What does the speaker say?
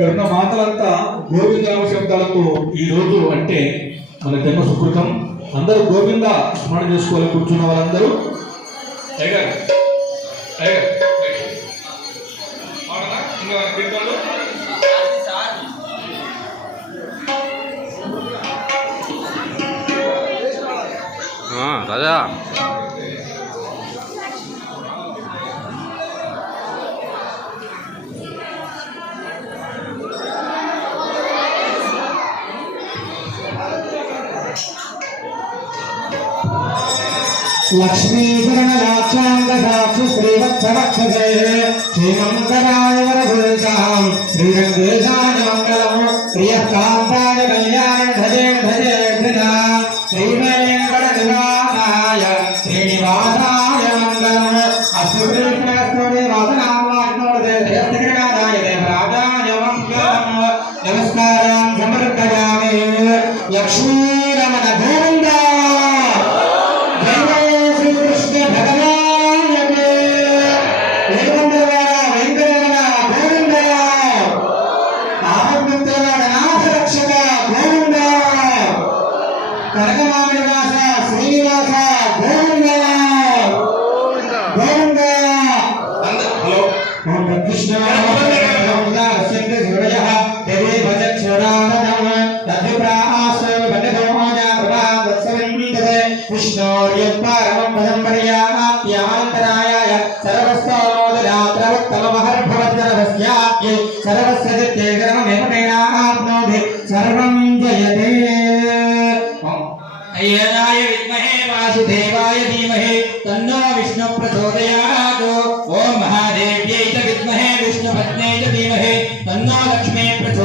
ఇక్కడున్న మాటలంతా గోవిందనామ శబ్దాలతో ఈ రోజు అంటే మన జన్మ సుకృతం. అందరూ గోవింద స్మరణ చేసుకోవాలి. కూర్చున్న వాళ్ళందరూ రాజా लक्ष्मीकरणलाक्षाङ्गसाक्षि श्रीवत्सवक्षसे श्रीमङ्गलाय वरगुरुषां श्रीरङ्गेशाय मङ्गलम् प्रियः कान्ताय कल्याणं भजे भजे धृता श्रीवेङ्कटनिवासाय श्रीनिवासाय मङ्गलम् अस्तु कृष्णस्तुति वासनामात्मोदे श्रेष्ठकृताय देवराजाय मङ्गलम् नमस्कारां समर्पयामि लक्ष्मीरमण गोविन्द కనకమామినివాస శ్రీనివాస గోవింద గోవింద. హలో ఓం కృష్ణ విష్ణోర్యత్పరమపదంపర్యాప్యానంతరాయ సర్వస్తోమోదరాత్రవత్తమహర్భవత్సర్వస్యాప్యై సర్వస్యదిత్యేకరమేవతేనాప్నోతి సర్వం జయతే. अय्यनाय विद्महे वासुदेवाय धीमहि तन्नो विष्णु प्रचोदयात्. ओम महादेव्यै च विद्महे विष्णुपत्न्यै च धीमहि तन्नो लक्ष्मी प्रचोदयात्.